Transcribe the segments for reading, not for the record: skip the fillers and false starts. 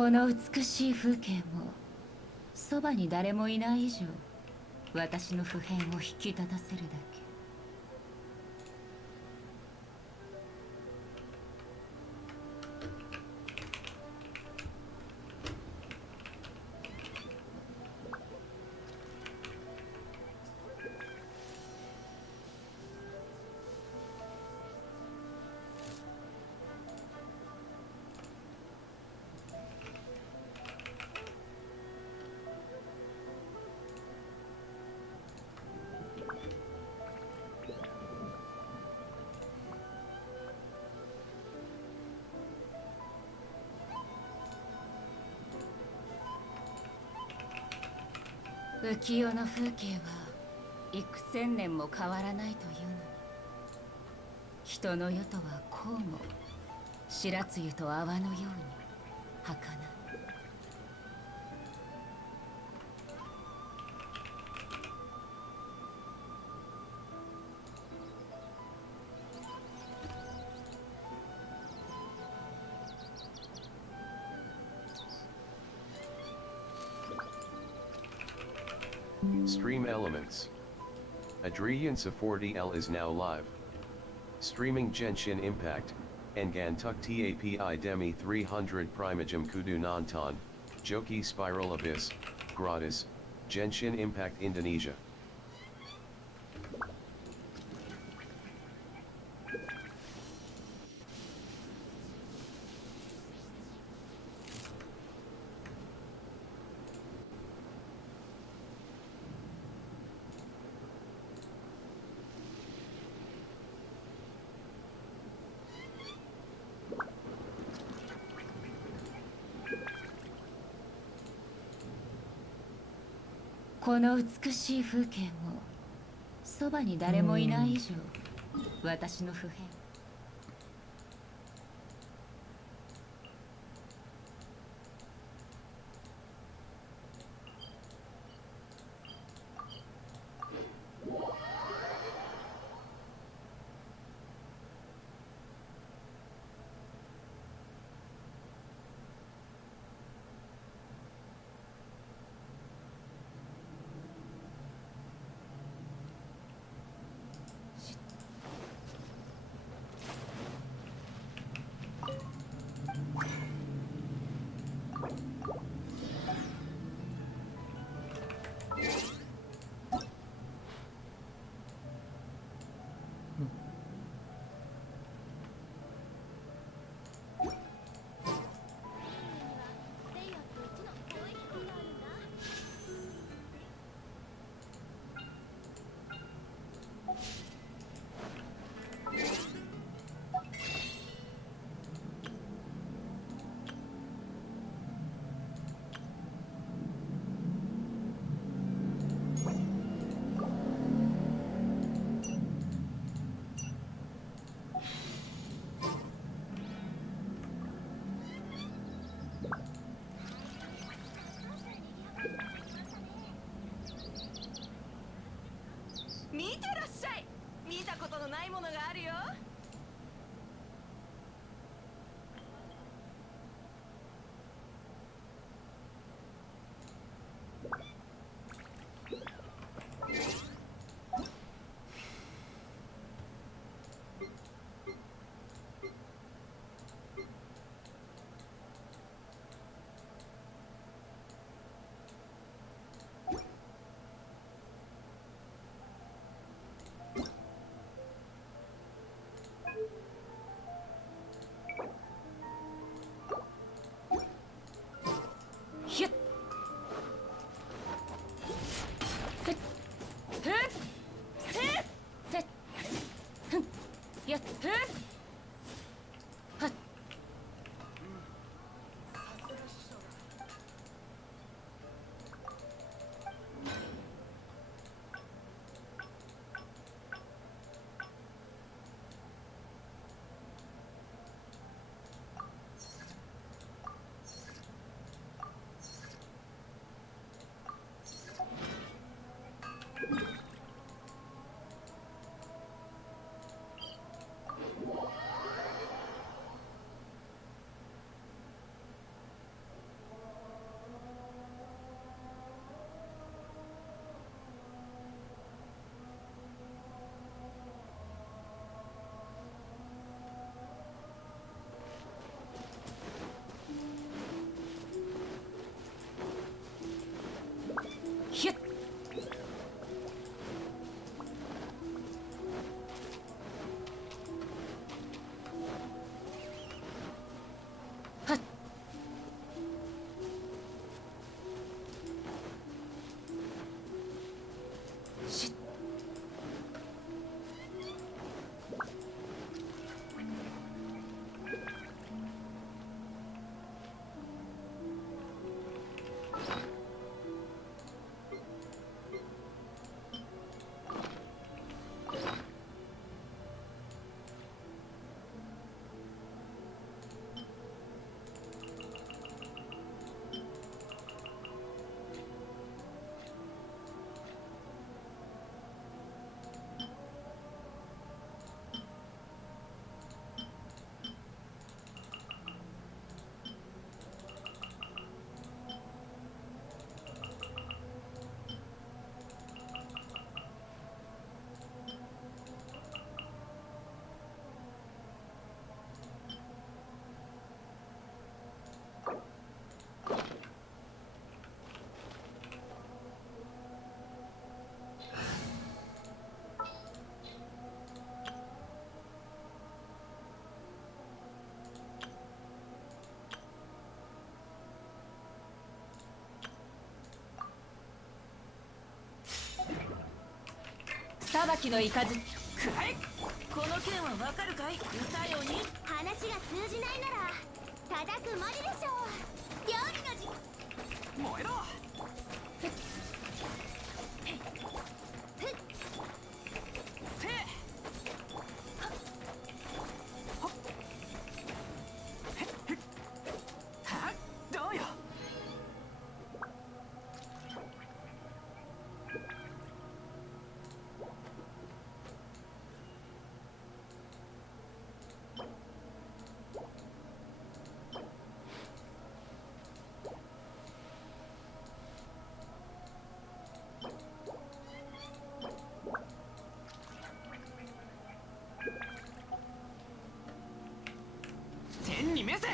この美しい風景もそばに誰もいない以上、私の普遍を引き立たせるだけ。浮世の風景は幾千年も変わらないというのに、人の世とはこうも白露と泡のように儚い。Stream Elements. Adriance of 40L is now live. Streaming Genshin Impact, Ngantuk TAPI Demi 300 Primogem Kudu NONTON, Joki Spyral Abyss, Gratis, Genshin Impact Indonesia.この美しい風景もそばに誰もいない以上、私の普遍。裁きの雷くらえ。この件はわかるかい歌よに。話が通じないなら叩くまででしょう。料理の時燃えろ。せえ。はっどうよ。天に召せ。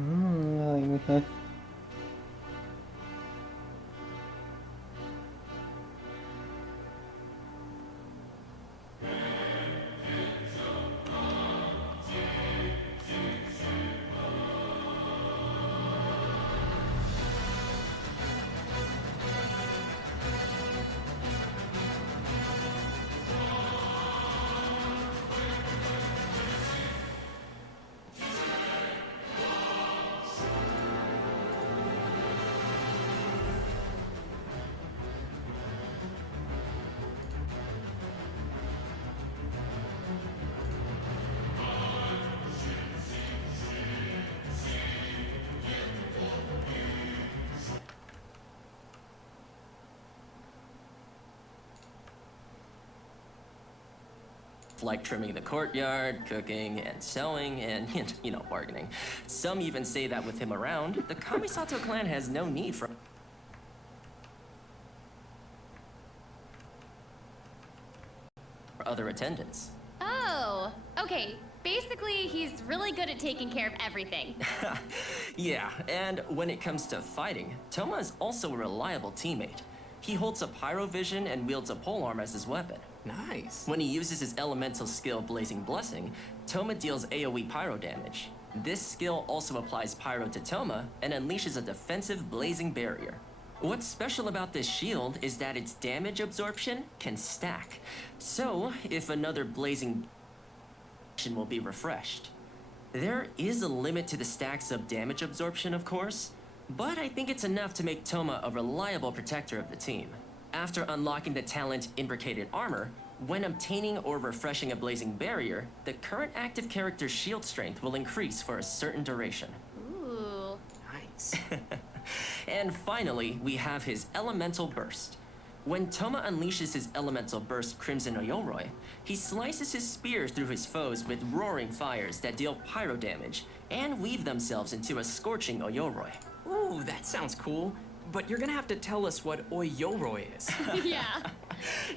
อะไรไหมครับ like trimming the courtyard, cooking, and sewing, and, bargaining. Some even say that with him around, the Kamisato clan has no need for other attendants. Oh, okay. Basically, he's really good at taking care of everything. Yeah, and when it comes to fighting, Toma is also a reliable teammate. He holds a pyrovision and wields a polearm as his weapon. Nice. When he uses his elemental skill Blazing Blessing, Toma deals AoE pyro damage. This skill also applies pyro to Toma and unleashes a defensive blazing barrier. What's special about this shield is that its damage absorption can stack. So, if another blazing will be refreshed. There is a limit to the stacks of damage absorption, of course, but I think it's enough to make Toma a reliable protector of the team. After unlocking the talent Imbricated Armor, when obtaining or refreshing a blazing barrier, the current active character's shield strength will increase for a certain duration. Ooh. Nice. And finally, we have his Elemental Burst. When Toma unleashes his Elemental Burst Crimson Oyoroi, he slices his spear through his foes with roaring fires that deal pyro damage and weave themselves into a scorching Oyoroi. Ooh, that sounds cool. But you're gonna have to tell us what Oyoroi is. Yeah.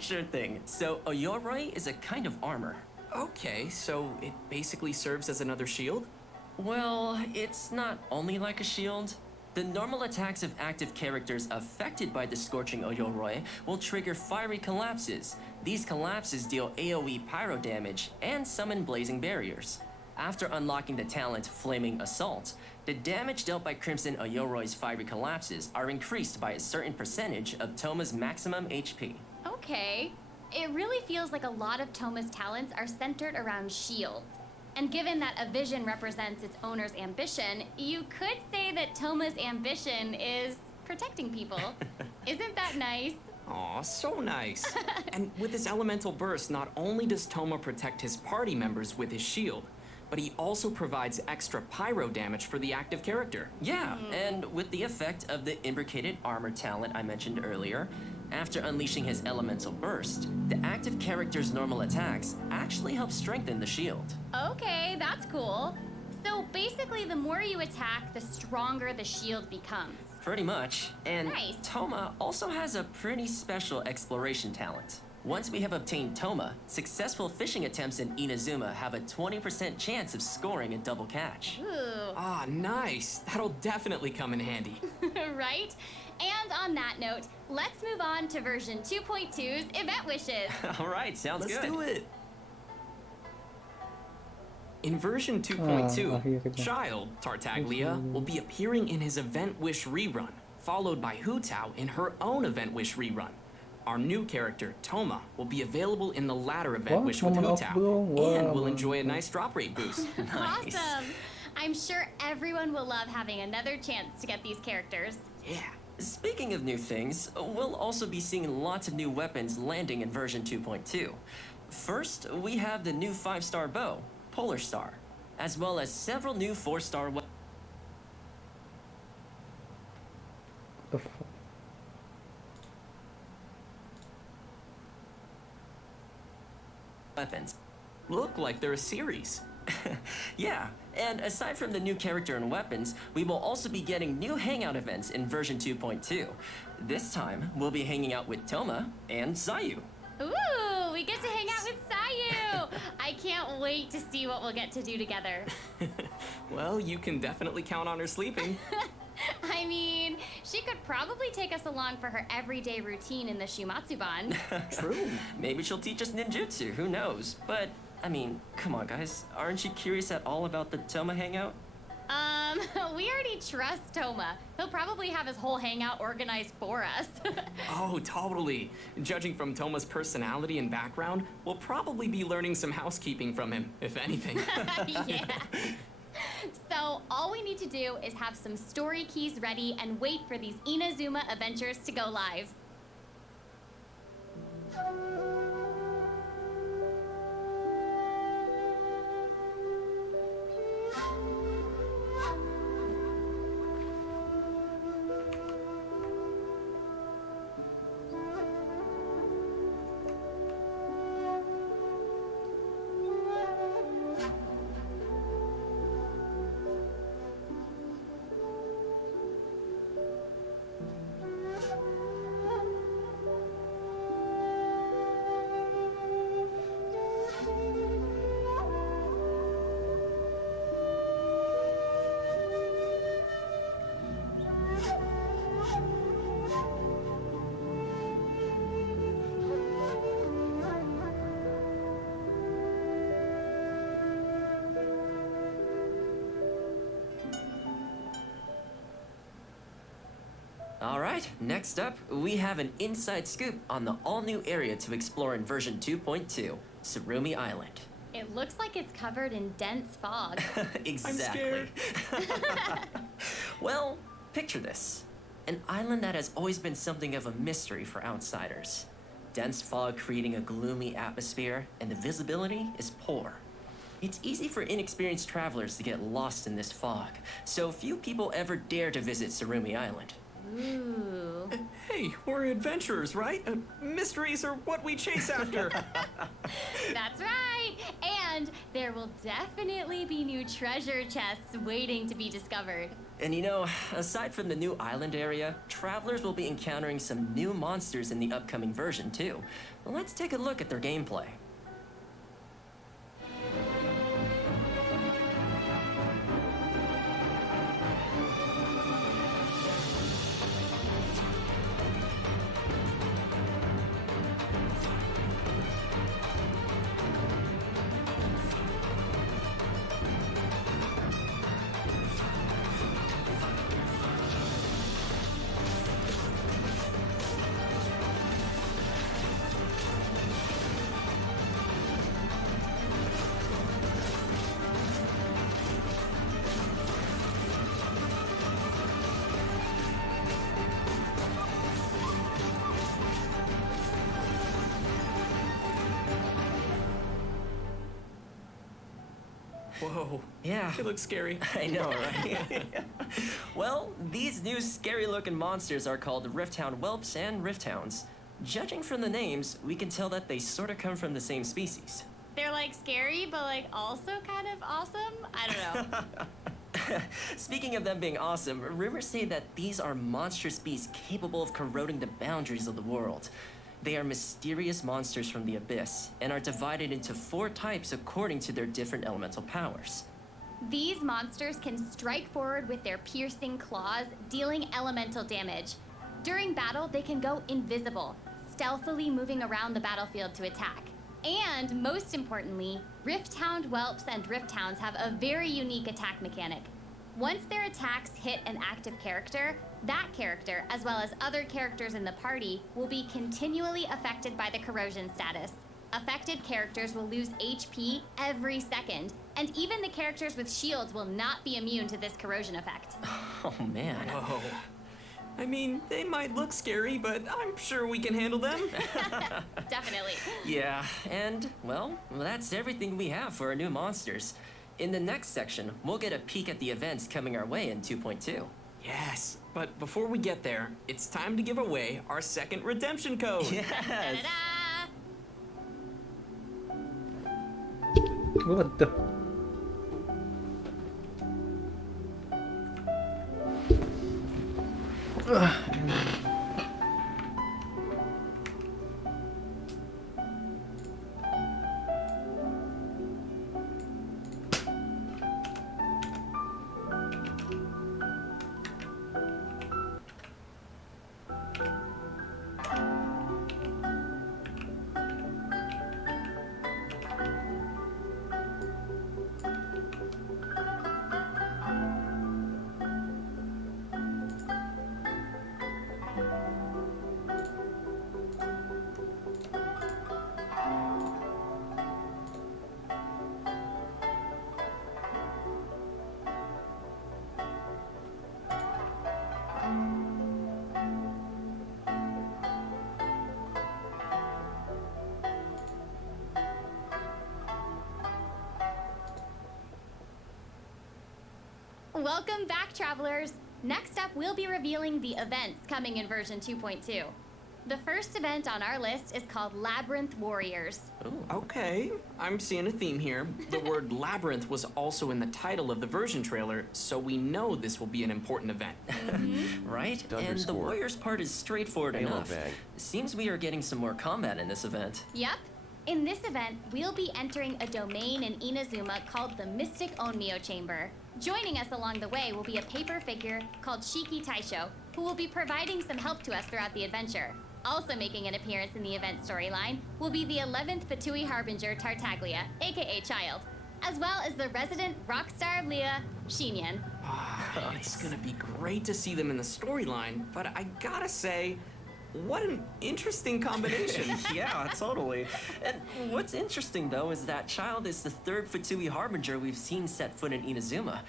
Sure thing. So Oyoroi is a kind of armor. Okay, so it basically serves as another shield? Well, it's not only like a shield. The normal attacks of active characters affected by the Scorching Oyoroi will trigger fiery collapses. These collapses deal AoE pyro damage and summon blazing barriers. After unlocking the talent Flaming Assault, the damage dealt by Crimson Oyoroi's fiery collapses are increased by a certain percentage of Toma's maximum HP. Okay. It really feels like a lot of Toma's talents are centered around shields. And given that a vision represents its owner's ambition, you could say that Toma's ambition is protecting people. Isn't that nice? Aw, so nice. And with his Elemental Burst, not only does Toma protect his party members with his shield, but he also provides extra pyro damage for the active character. Yeah, and with the effect of the Imbricated Armor talent I mentioned earlier, after unleashing his Elemental Burst, the active character's normal attacks actually help strengthen the shield. Okay, that's cool. So basically, the more you attack, the stronger the shield becomes. Pretty much. And Nice. Toma also has a pretty special exploration talent. Once we have obtained Toma, successful fishing attempts in Inazuma have a 20% chance of scoring a double catch. Ooh, Ah, nice. That'll definitely come in handy. right? And on that note, let's move on to version 2.2's event wishes. All right, sounds Let's good. do it. In version akhirnya 2.2, kita. Child Tartaglia will be appearing in his Event Wish rerun, followed by Hu Tao in her own Event Wish rerun. Our new character, Toma, will be available in the latter Event What? Wish with Hu Moment of Tao, bloom? and Wow. will enjoy a nice drop rate boost. Nice. Awesome! I'm sure everyone will love having another chance to get these characters. Yeah. Speaking of new things, we'll also be seeing lots of new weapons landing in version 2.2. First, we have the new 5-star bow, Polar Star, as well as several new 4-star The fuck? weapons. Look like they're a series. Yeah, and aside from the new character and weapons, we will also be getting new hangout events in version 2.2. This time, we'll be hanging out with Toma and Zayu. Ooh, we get to hang out with Sayu! I can't wait to see what we'll get to do together. Well, you can definitely count on her sleeping. I mean, she could probably take us along for her everyday routine in the Shumatsuban. True. Maybe she'll teach us ninjutsu, who knows? But, I mean, come on guys, aren't you curious at all about the Toma hangout? We already trust Toma. He'll probably have his whole hangout organized for us. Oh, totally. Judging from Toma's personality and background, we'll probably be learning some housekeeping from him, if anything. Yeah. So, all we need to do is have some story keys ready and wait for these Inazuma adventures to go live. Next up, we have an inside scoop on the all-new area to explore in version 2.2, Surumi Island. It looks like it's covered in dense fog. Exactly. I'm scared. Well, picture this. An island that has always been something of a mystery for outsiders. Dense fog creating a gloomy atmosphere, and the visibility is poor. It's easy for inexperienced travelers to get lost in this fog, so few people ever dare to visit Surumi Island. Ooh. Hey, we're adventurers, right? Mysteries are what we chase after. That's right! And there will definitely be new treasure chests waiting to be discovered. And you know, aside from the new island area, travelers will be encountering some new monsters in the upcoming version too. Let's take a look at their gameplay. Whoa. Yeah. It looks scary. I know, right? Well, these new scary-looking monsters are called Rifthound Whelps and Rifthounds. Judging from the names, we can tell that they sort of come from the same species. They're like scary, but like also kind of awesome? I don't know. Speaking of them being awesome, rumors say that these are monstrous beasts capable of corroding the boundaries of the world. They are mysterious monsters from the abyss, and are divided into 4 types according to their different elemental powers. These monsters can strike forward with their piercing claws, dealing elemental damage. During battle, they can go invisible, stealthily moving around the battlefield to attack. And most importantly, Rifthound Whelps and Rifthounds have a very unique attack mechanic. Once their attacks hit an active character, that character, as well as other characters in the party, will be continually affected by the corrosion status. Affected characters will lose HP every second, and even the characters with shields will not be immune to this corrosion effect. Oh man. Whoa. I mean, they might look scary, but I'm sure we can handle them. Definitely. Yeah, and, well, that's everything we have for our new monsters. In the next section, we'll get a peek at the events coming our way in 2.2. Yes, but before we get there, it's time to give away our second redemption code. Yes! Da-da-da! What the? Welcome back, travelers! Next up, we'll be revealing the events coming in version 2.2. The first event on our list is called Labyrinth Warriors. Okay, I'm seeing a theme here. The word labyrinth was also in the title of the version trailer, so we know this will be an important event. Right? And the Underscore. warriors part is straightforward Halo enough. bang. Seems we are getting some more combat in this event. Yep. In this event, we'll be entering a domain in Inazuma called the Mystic Onmyo Chamber. Joining us along the way will be a paper figure called Shiki Taisho, who will be providing some help to us throughout the adventure. Also making an appearance in the event storyline will be the 11th Fatui Harbinger Tartaglia, aka Child, as well as the resident rock star of Leah, Shinyan. It's gonna be great to see them in the storyline, but I gotta say, what an interesting combination. Yeah, totally. And what's interesting, though, is that Child is the third Fatui Harbinger we've seen set foot in Inazuma.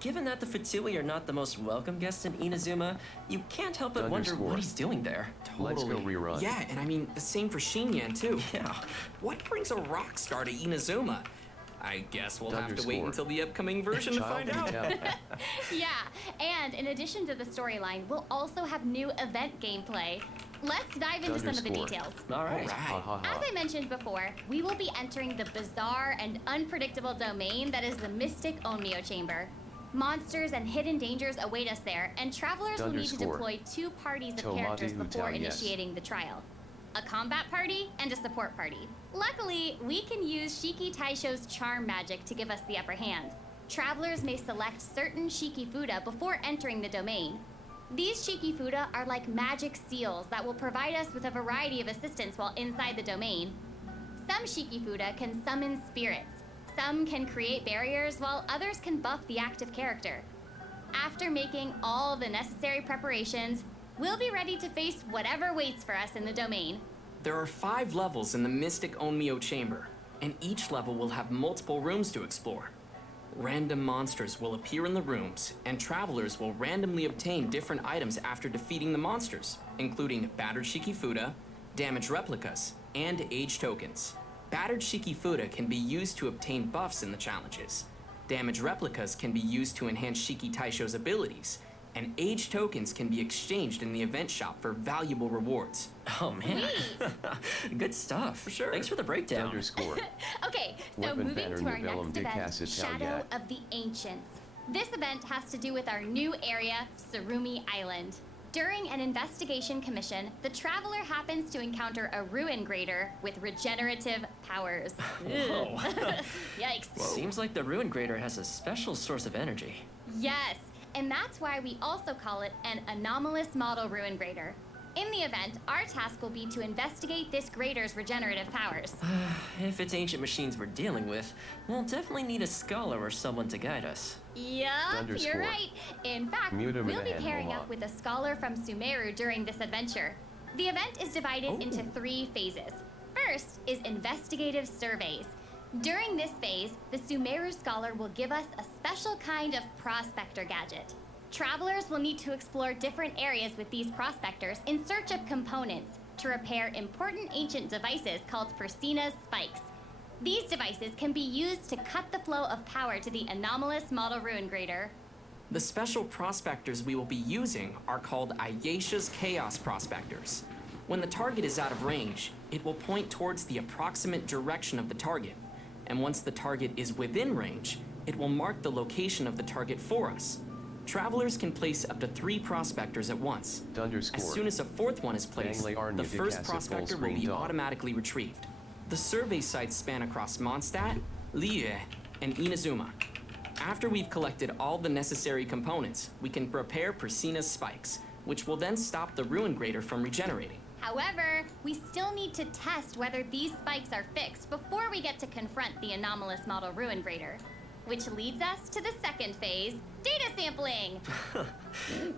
Given that the Fatui are not the most welcome guests in Inazuma, you can't help but wonder what he's doing there. Let's go rerun. Yeah, and I mean, the same for Shinyan, too. Yeah. What brings a rock star to Inazuma? I guess we'll have to wait until the upcoming version to find out. Yeah, and in addition to the storyline, we'll also have new event gameplay. Let's dive into some of the details. All right. As I mentioned before, we will be entering the bizarre and unpredictable domain that is the Mystic Onmyo Chamber. Monsters and hidden dangers await us there, and travelers will need to deploy 2 parties of characters before initiating the trial. A combat party and a support party. Luckily, we can use Shiki Taisho's charm magic to give us the upper hand. Travelers may select certain Shiki Fuda before entering the domain. These Shiki Fuda are like magic seals that will provide us with a variety of assistance while inside the domain. Some Shiki Fuda can summon spirits. Some can create barriers, while others can buff the active character. After making all the necessary preparations, we'll be ready to face whatever waits for us in the domain. There are 5 levels in the Mystic Onmyo Chamber, and each level will have multiple rooms to explore. Random monsters will appear in the rooms, and travelers will randomly obtain different items after defeating the monsters, including battered Shiki Fuda, damaged replicas, and age tokens. Battered Shiki Fuda can be used to obtain buffs in the challenges. Damaged replicas can be used to enhance Shiki Taisho's abilities, and age tokens can be exchanged in the event shop for valuable rewards. Oh man, good stuff. Sure. Thanks for the breakdown. Okay, so moving to our next event, Shadow of the Ancients. This event has to do with our new area, Surumi Island. During an investigation commission, the traveler happens to encounter a ruin grader with regenerative powers. Whoa. Yikes. Seems like the ruin grader has a special source of energy. Yes, and that's why we also call it an anomalous model ruin grader. In the event, our task will be to investigate this grader's regenerative powers. If it's ancient machines we're dealing with, we'll definitely need a scholar or someone to guide us. Yup, you're right. In fact, we'll be pairing up with a scholar from Sumeru during this adventure. The event is divided into 3 phases. First is investigative surveys. During this phase, the Sumeru scholar will give us a special kind of prospector gadget. Travelers will need to explore different areas with these prospectors in search of components to repair important ancient devices called Persina's spikes. These devices can be used to cut the flow of power to the anomalous model ruin grader. The special prospectors we will be using are called Ayesha's Chaos Prospectors. When the target is out of range, it will point towards the approximate direction of the target. And once the target is within range, it will mark the location of the target for us. Travelers can place up to 3 prospectors at once. As soon as a 4th one is placed, the first prospector will be automatically retrieved. The survey sites span across Mondstadt, Liyue, and Inazuma. After we've collected all the necessary components, we can prepare Persina's spikes, which will then stop the ruin grader from regenerating. However, we still need to test whether these spikes are fixed before we get to confront the anomalous model ruin grader. Which leads us to the second phase, data sampling.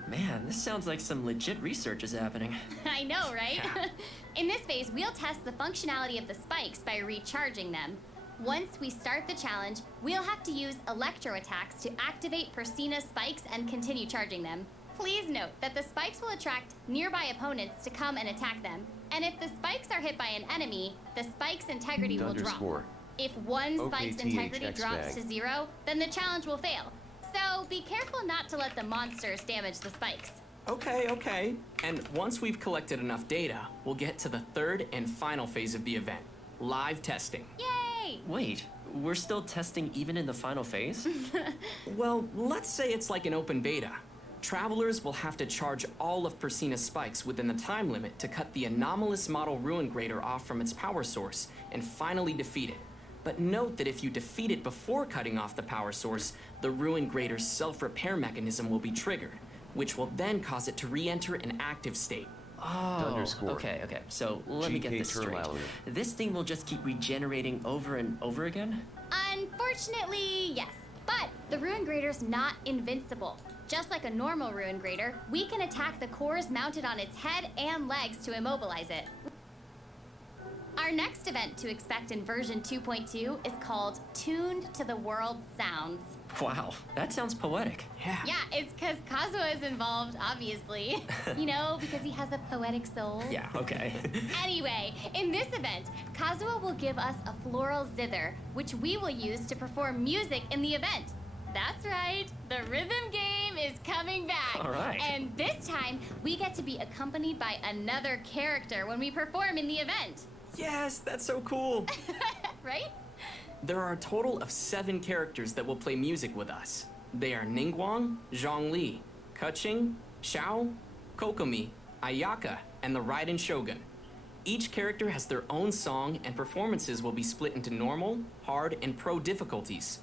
Man, this sounds like some legit research is happening. I know, right? In this phase, we'll test the functionality of the spikes by recharging them. Once we start the challenge, we'll have to use electro attacks to activate Persina's spikes and continue charging them. Please note that the spikes will attract nearby opponents to come and attack them. And if the spikes are hit by an enemy, the spike's integrity will drop. If one spike's integrity drops to 0, then the challenge will fail. So be careful not to let the monsters damage the spikes. Okay. And once we've collected enough data, we'll get to the 3rd and final phase of the event, live testing. Yay! Wait, we're still testing even in the final phase? Well, let's say it's like an open beta. Travelers will have to charge all of Persina's spikes within the time limit to cut the anomalous model ruin grader off from its power source and finally defeat it. But note that if you defeat it before cutting off the power source, the ruin grader's self-repair mechanism will be triggered, which will then cause it to re-enter an active state. Oh, okay. So let me get this straight. This thing will just keep regenerating over and over again? Unfortunately, yes. But the ruin grader's not invincible. Just like a normal ruin grater, we can attack the cores mounted on its head and legs to immobilize it. Our next event to expect in version 2.2 is called Tuned to the World Sounds. Wow, that sounds poetic. Yeah. Yeah, it's because Kazuha is involved, obviously. You know, because he has a poetic soul. Yeah, okay. Anyway, in this event, Kazuha will give us a floral zither, which we will use to perform music in the event. That's right, the rhythm game is coming back. All right. And this time, we get to be accompanied by another character when we perform in the event. Yes, that's so cool. Right? There are a total of 7 characters that will play music with us. They are Ningguang, Zhongli, Keqing, Xiao, Kokomi, Ayaka, and the Raiden Shogun. Each character has their own song, and performances will be split into normal, hard, and pro difficulties.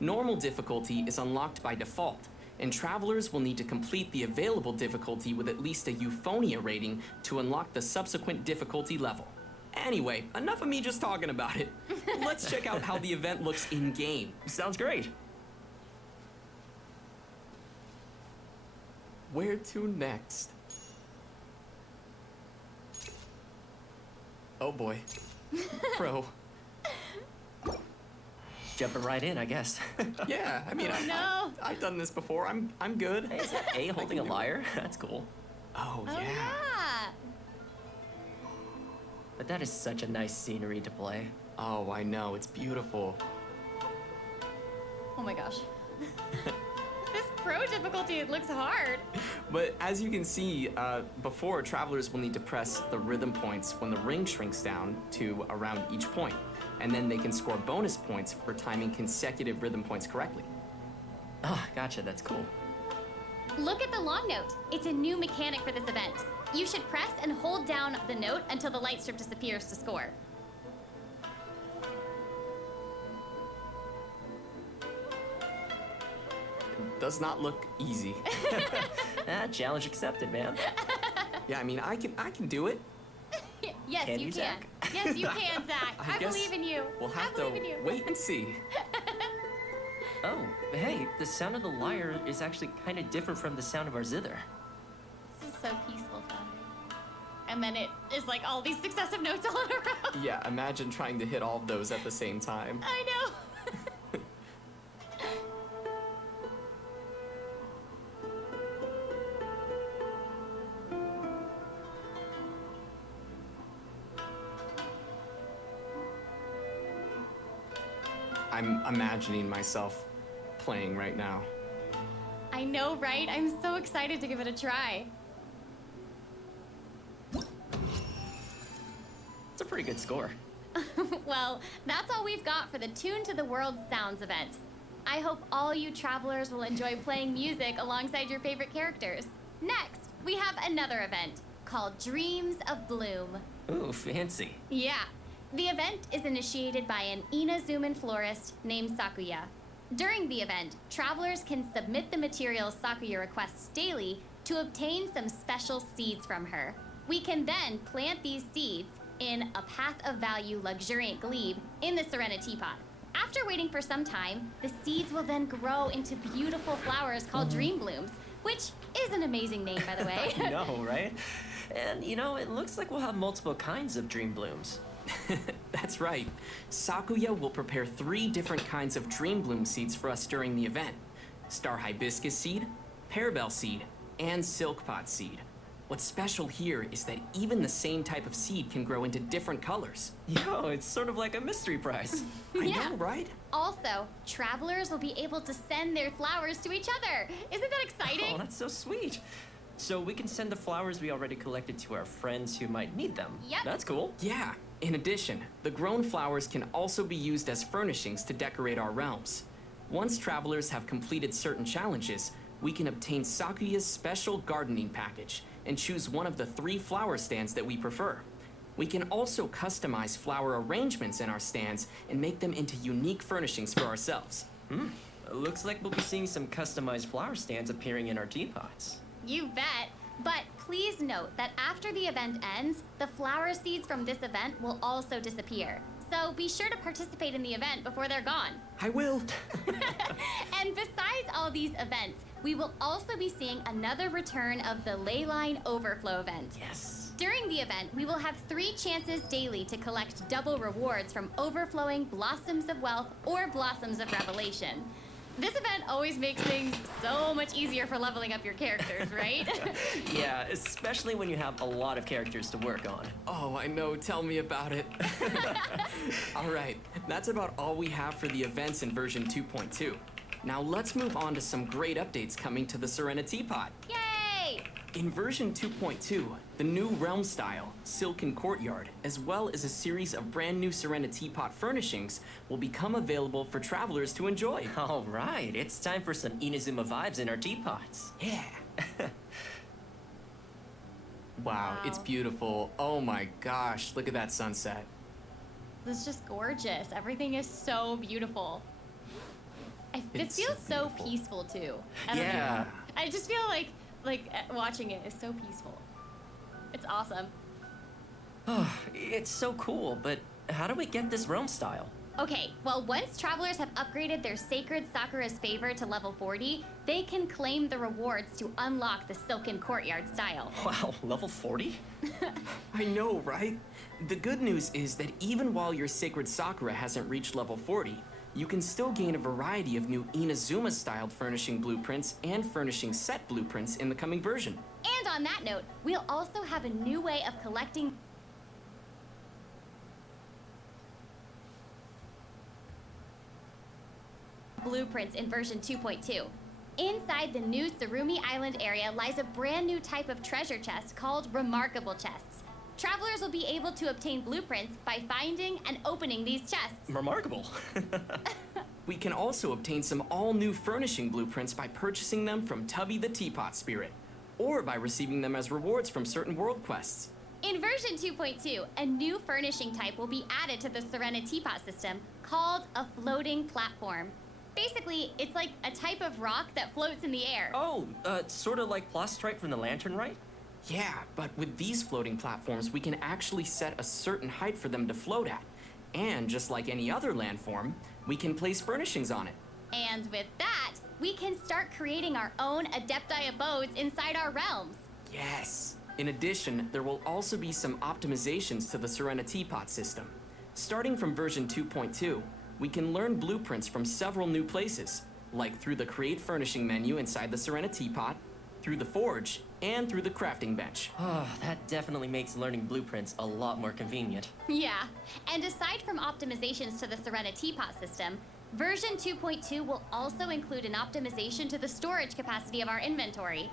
Normal difficulty is unlocked by default, and travelers will need to complete the available difficulty with at least a Euphonia rating to unlock the subsequent difficulty level. Anyway, enough of me just talking about it. Let's check out how the event looks in-game. Sounds great. Where to next? Oh boy. Pro. Jumping right in, I guess. Yeah, I mean, No. I've done this before. I'm good. Hey, is that A holding a lyre? That's cool. Oh, Oh, yeah. yeah. But that is such a nice scenery to play. Oh, I know. It's beautiful. Oh my gosh. This pro difficulty, it looks hard. But as you can see, before, travelers will need to press the rhythm points when the ring shrinks down to around each point. And then they can score bonus points for timing consecutive rhythm points correctly. Ah, gotcha, that's cool. Look at the long note. It's a new mechanic for this event. You should press and hold down the note until the light strip disappears to score. Does not look easy. Ah, challenge accepted, man. Yeah, I mean, I can do it. Yes, Can you you, can. Zach? Yes, you can, Zach. I guess believe in you. We'll have I believe in you. to wait and see. Oh, hey, the sound of the lyre is actually kind of different from the sound of our zither. This is so peaceful, fun. And then it is like all these successive notes all in a row. Yeah, imagine trying to hit all of those at the same time. I know. I'm imagining myself playing right now. I know, right? I'm so excited to give it a try. It's a pretty good score. Well, that's all we've got for the Tune to the World Sounds event. I hope all you travelers will enjoy playing music alongside your favorite characters. Next, we have another event called Dreams of Bloom. Ooh, fancy. Yeah. The event is initiated by an Inazuman florist named Sakuya. During the event, travelers can submit the materials Sakuya requests daily to obtain some special seeds from her. We can then plant these seeds in a Path of Value luxuriant glebe in the Serena teapot. After waiting for some time, the seeds will then grow into beautiful flowers called dream blooms, which is an amazing name, by the way. I know, right? And, you know, it looks like we'll have multiple kinds of dream blooms. That's right. Sakuya will prepare 3 different kinds of dream bloom seeds for us during the event. Star hibiscus seed, pearbell seed, and silkpot seed. What's special here is that even the same type of seed can grow into different colors. Yo, it's sort of like a mystery prize. I Yeah. know, right? Also, travelers will be able to send their flowers to each other. Isn't that exciting? Oh, that's so sweet. So we can send the flowers we already collected to our friends who might need them. Yep. That's cool. Yeah. In addition, the grown flowers can also be used as furnishings to decorate our realms. Once travelers have completed certain challenges, we can obtain Sakuya's special gardening package and choose one of the 3 flower stands that we prefer. We can also customize flower arrangements in our stands and make them into unique furnishings for ourselves. Looks like we'll be seeing some customized flower stands appearing in our teapots. You bet. But please note that after the event ends, the flower seeds from this event will also disappear. So be sure to participate in the event before they're gone. I will. And besides all these events, we will also be seeing another return of the Leyline Overflow event. Yes. During the event, we will have 3 chances daily to collect double rewards from overflowing Blossoms of Wealth or Blossoms of Revelation. This event always makes things so much easier for leveling up your characters, right? Yeah, especially when you have a lot of characters to work on. Oh, I know. Tell me about it. All right, that's about all we have for the events in version 2.2. Now let's move on to some great updates coming to the Serenity Teapot. Yay! In version 2.2, the new realm style, Silken Courtyard, as well as a series of brand new Serenity Teapot furnishings will become available for travelers to enjoy. All right, it's time for some Inazuma vibes in our teapots. Yeah. Wow, it's Wow. beautiful. Oh my gosh, look at that sunset. This is just gorgeous. Everything is so beautiful. This It's so feels so beautiful. peaceful too. I don't Yeah. know. I just feel like watching it is so peaceful. It's awesome. It's so cool, but how do we get this realm style? Okay, well, once travelers have upgraded their Sacred Sakura's Favor to level 40, they can claim the rewards to unlock the Silken Courtyard style. Wow, level 40? I know, right? The good news is that even while your Sacred Sakura hasn't reached level 40, you can still gain a variety of new Inazuma-styled furnishing blueprints and furnishing set blueprints in the coming version. And on that note, we'll also have a new way of collecting blueprints in version 2.2. Inside the new Tsurumi Island area lies a brand new type of treasure chest called Remarkable Chests. Travelers will be able to obtain blueprints by finding and opening these chests. Remarkable. We can also obtain some all-new furnishing blueprints by purchasing them from Tubby the Teapot Spirit, or by receiving them as rewards from certain world quests. In version 2.2, a new furnishing type will be added to the Serenity Teapot system called a floating platform. Basically, it's like a type of rock that floats in the air. Oh, sort of like Plastrite from the Lantern, right? Yeah, but with these floating platforms, we can actually set a certain height for them to float at. And just like any other landform, we can place furnishings on it. And with that, we can start creating our own Adepti abodes inside our realms. Yes! In addition, there will also be some optimizations to the Serenity Teapot system. Starting from version 2.2, we can learn blueprints from several new places, like through the Create Furnishing menu inside the Serenity Teapot, through the Forge, and through the Crafting Bench. Oh, that definitely makes learning blueprints a lot more convenient. Yeah, and aside from optimizations to the Serenity Teapot system, version 2.2 will also include an optimization to the storage capacity of our inventory.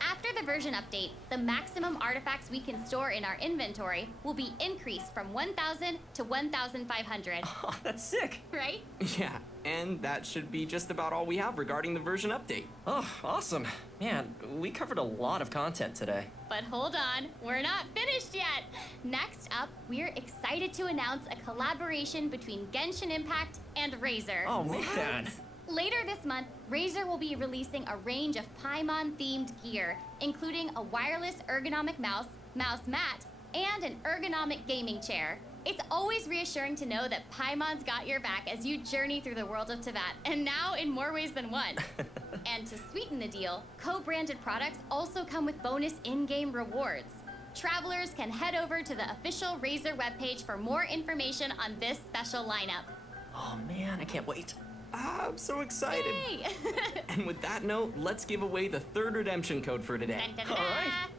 After the version update, the maximum artifacts we can store in our inventory will be increased from 1,000 to 1,500. Oh, that's sick. Right? Yeah, and that should be just about all we have regarding the version update. Oh, awesome. Man, we covered a lot of content today. But hold on, we're not finished yet. Next up, we're excited to announce a collaboration between Genshin Impact and Razer. Oh, man. Later this month, Razer will be releasing a range of Paimon-themed gear, including a wireless ergonomic mouse, mouse mat, and an ergonomic gaming chair. It's always reassuring to know that Paimon's got your back as you journey through the world of Teyvat, and now in more ways than one. And to sweeten the deal, co-branded products also come with bonus in-game rewards. Travelers can head over to the official Razer webpage for more information on this special lineup. Oh, man, I can't wait. I'm so excited. Yay! And with that note, let's give away the third redemption code for today. Dun, dun, All right. dun.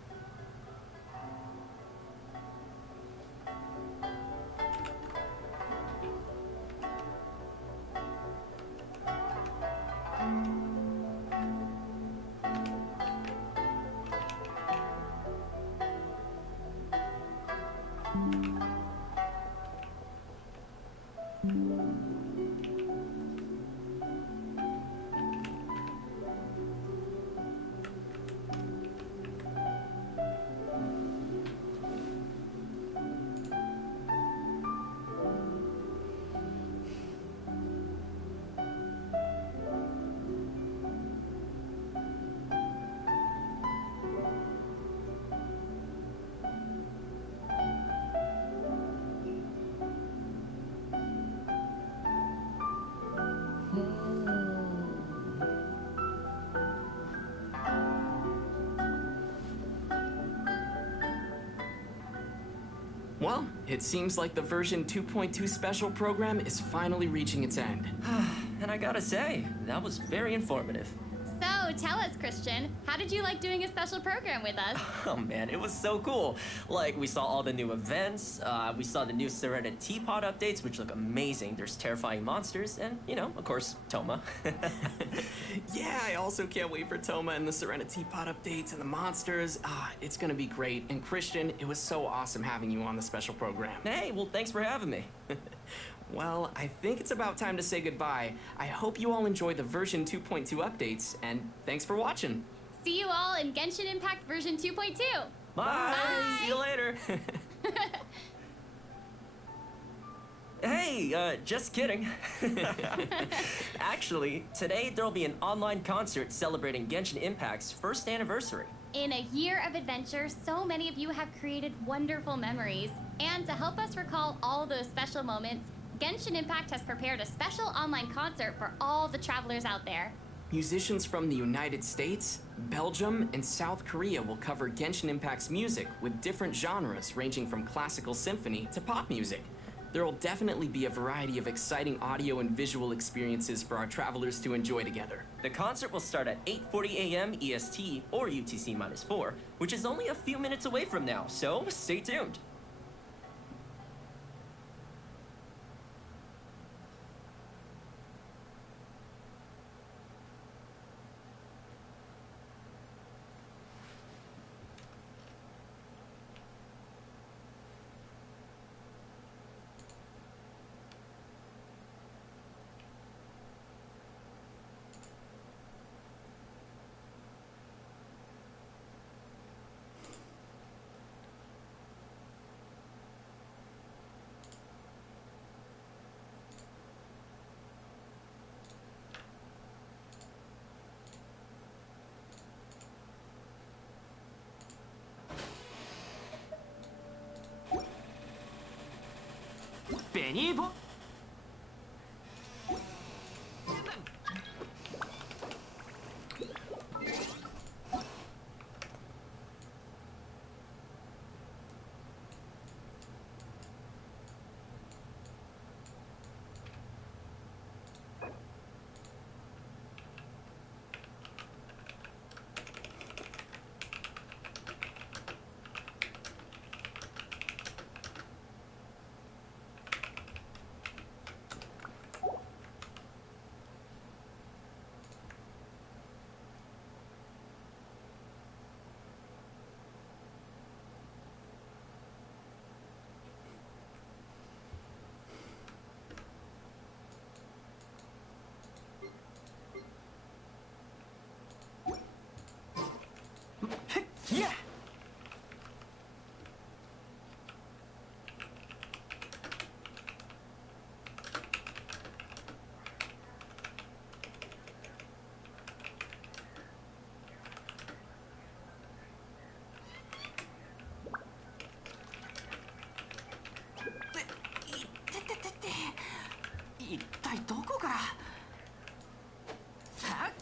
Well, it seems like the version 2.2 special program is finally reaching its end. And I gotta say, that was very informative. So, tell us, Christian, how did you like doing a special program with us? Oh man, it was so cool. Like, we saw all the new events, we saw the new Serena Teapot updates, which look amazing. There's terrifying monsters, and, you know, of course, Toma. Yeah, I also can't wait for Toma and the Serena Teapot updates and the monsters. It's gonna be great. And Christian, it was so awesome having you on the special program. Hey, well, thanks for having me. Well, I think it's about time to say goodbye. I hope you all enjoyed the version 2.2 updates, and thanks for watching. See you all in Genshin Impact version 2.2. Bye! See you later! Hey, just kidding. Actually, today there'll be an online concert celebrating Genshin Impact's first anniversary. In a year of adventure, so many of you have created wonderful memories. And to help us recall all those special moments, Genshin Impact has prepared a special online concert for all the travelers out there. Musicians from the United States, Belgium, and South Korea will cover Genshin Impact's music with different genres ranging from classical symphony to pop music. There will definitely be a variety of exciting audio and visual experiences for our travelers to enjoy together. The concert will start at 8:40 a.m. EST or UTC-4, which is only a few minutes away from now, so stay tuned. Benny Bo... Yeah!一体どこから？はっ？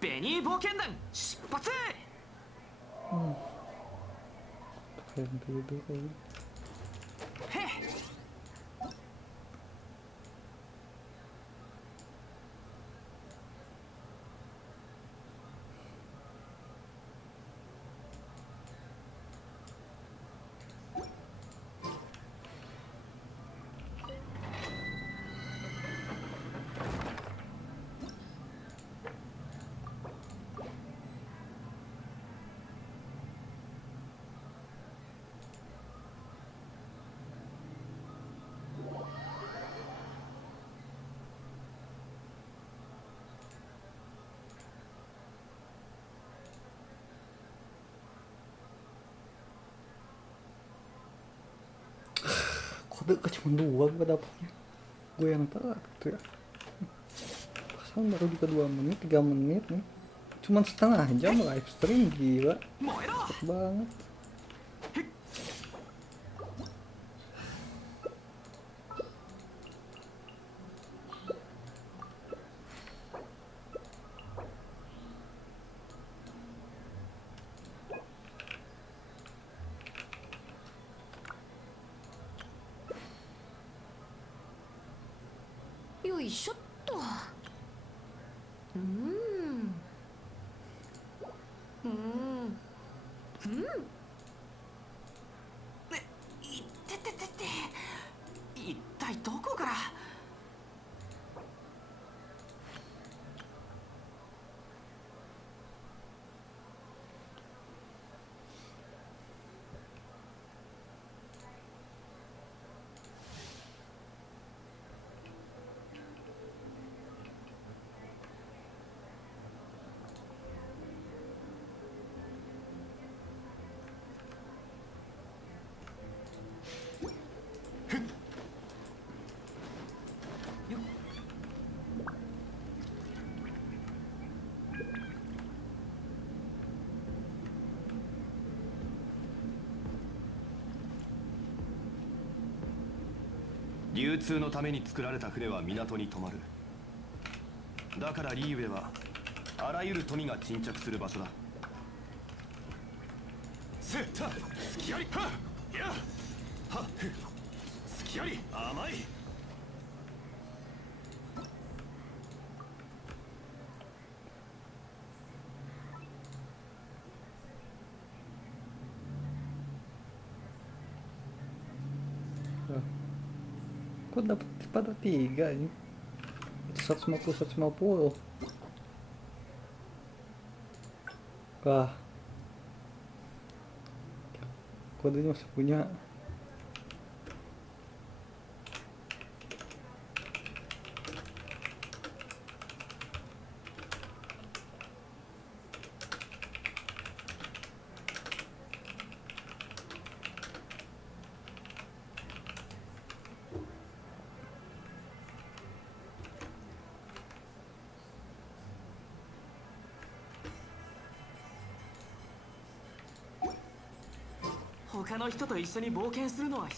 ベニー冒険団出発！ へっ！ kode cuma 2 gue dapetnya. Gue yang telat gitu ya. Pasal baru juga 2 menit, 3 menit nih. Cuman setengah jam live stream, gila. Cepet banget.よいしょっと。いってってってって一体どこから。流通のために作られた船は港に止まる。だからリーウェはあらゆる富が沈着する場所だ。せったすきありはっやはっすきあり甘い。Kok dapet pada 3 ini? 150. Wah, kodenya masih punya.他の人と一緒に冒険するのはいっ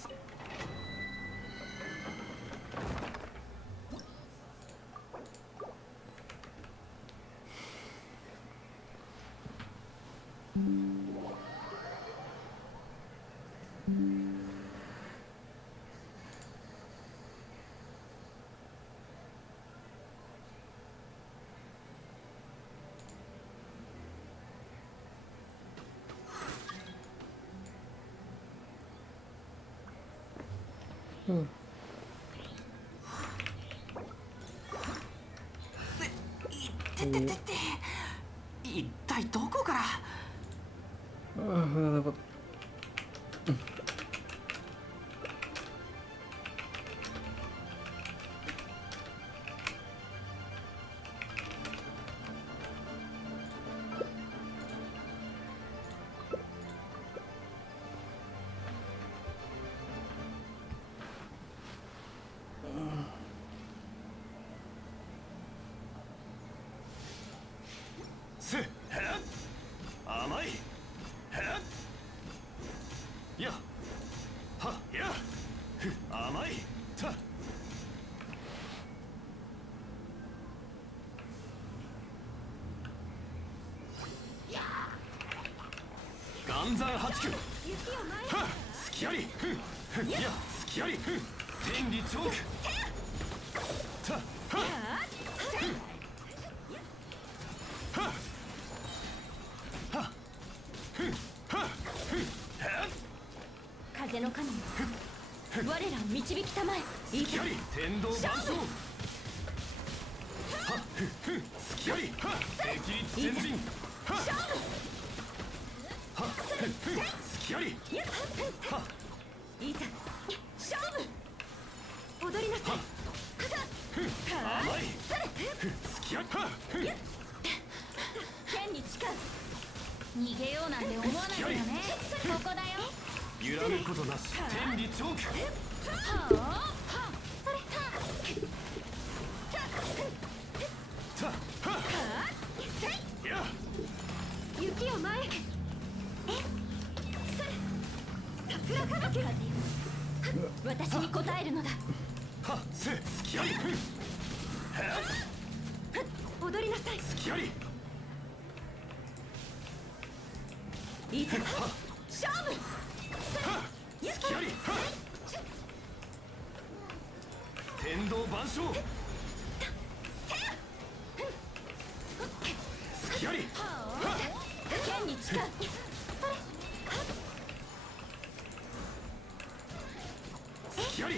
てってってって一体どこから。Nggak dapat.せっ甘い。やはや甘い。た岩山八九はすきありいやすきあり天理チョークたは風の神よ、我らを導きたまえ。いいか天道万象はすきあり激律前進はすきありいざ勝負。踊りなさい。甘いすきあり剣に誓う。逃げようなんて思わないよね。ここだよ。揺らぐことなし天理チョーク雪を前へ。それ桜吹雪が私に答えるのだ。はっせすきあり踊りなさい。すきありいざ勝負。すきあり天道万象すきあり剣に誓う。すきあり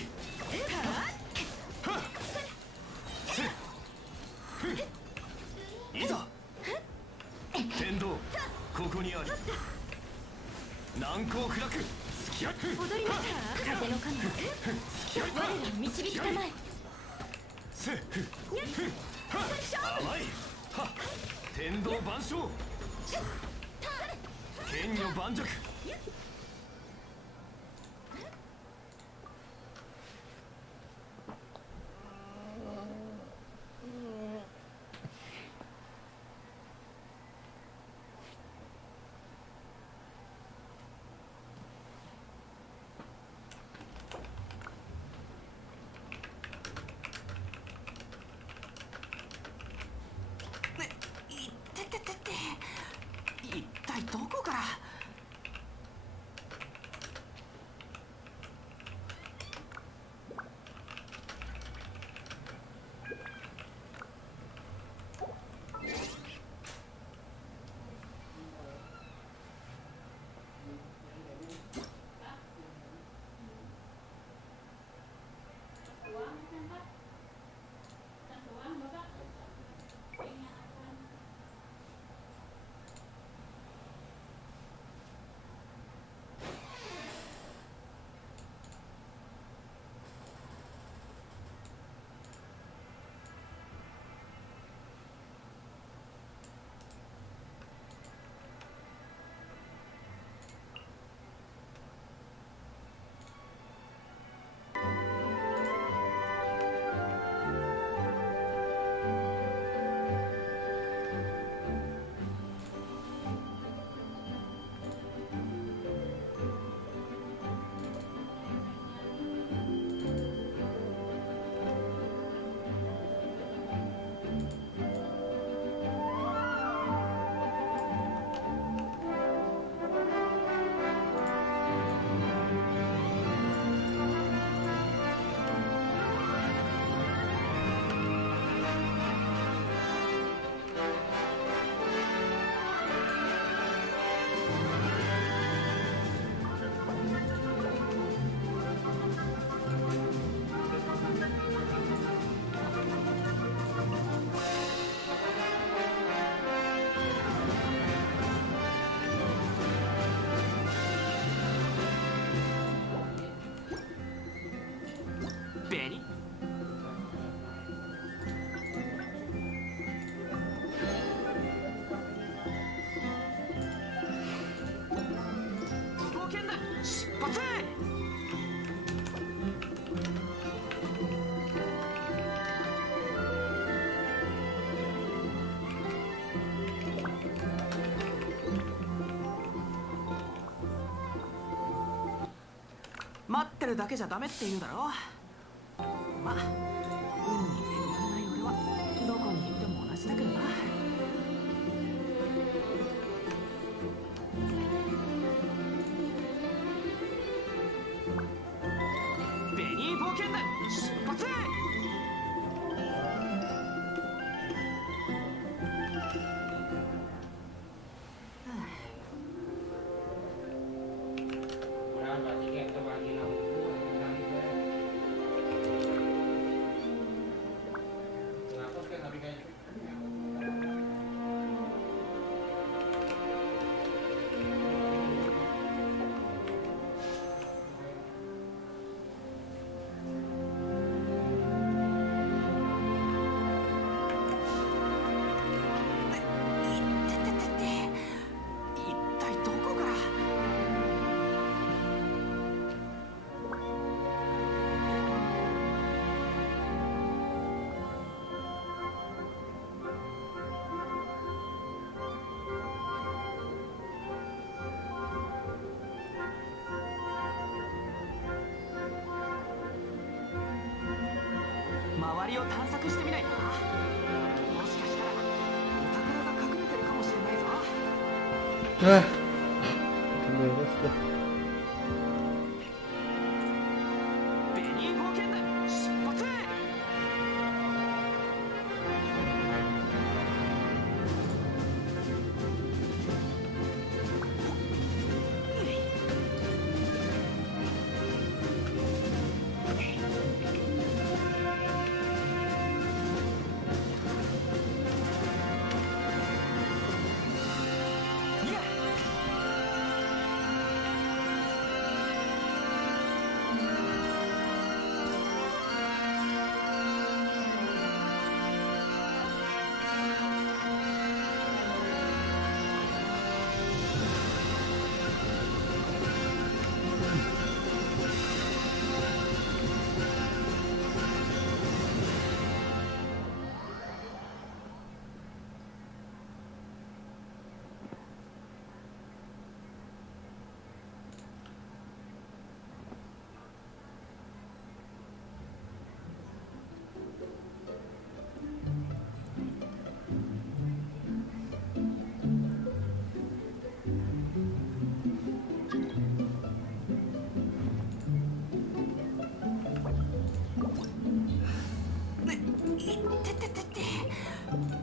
いざ天道ここにあり難攻不落すきあり踊りなさい。風の神我らを導きたまえ。せ甘いは天道万象剣女盤石一体どこから。待ってるだけじゃダメって言うだろ。まあ運に恵まれない俺はどこに行っても同じだけどな。ベニー冒険団出発。周りを探索してみないか。もしかしたらお宝が隠れてるかもしれないぞ。beres dah. ベニー冒険団出発。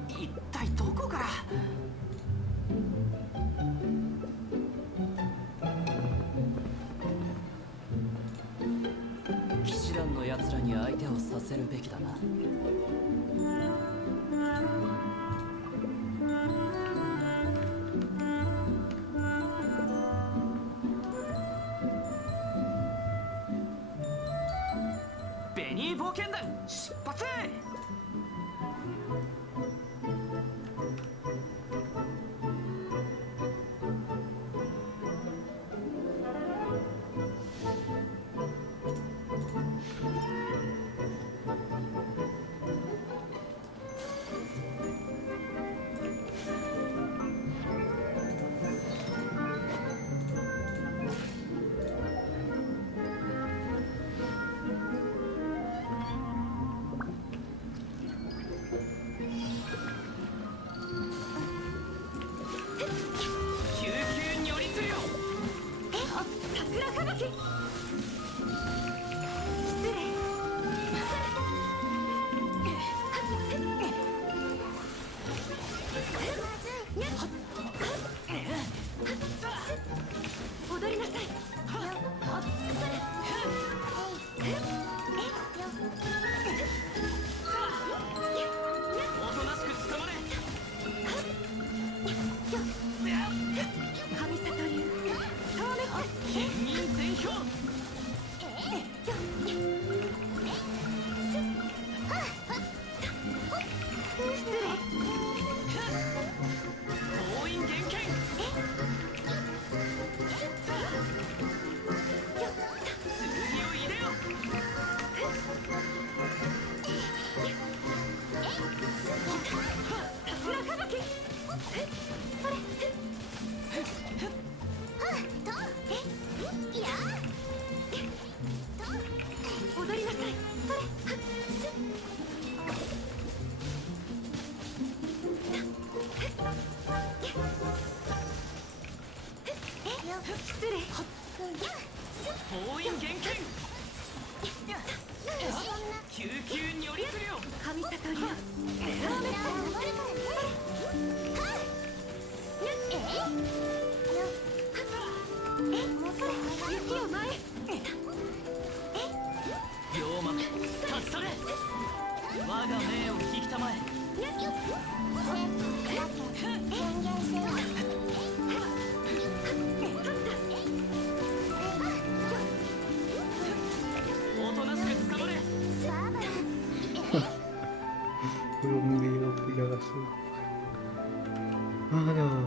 一体どこから。騎士団の奴らに相手をさせるべきだな。ベニー冒険団出発。封印厳禁。救急に寄りするよ。神里流。雪を前。龍馬、立ち去れ。我が命を引きたまえ。おとなしく捕まれ。belum lihat 3 kasus. Aduh.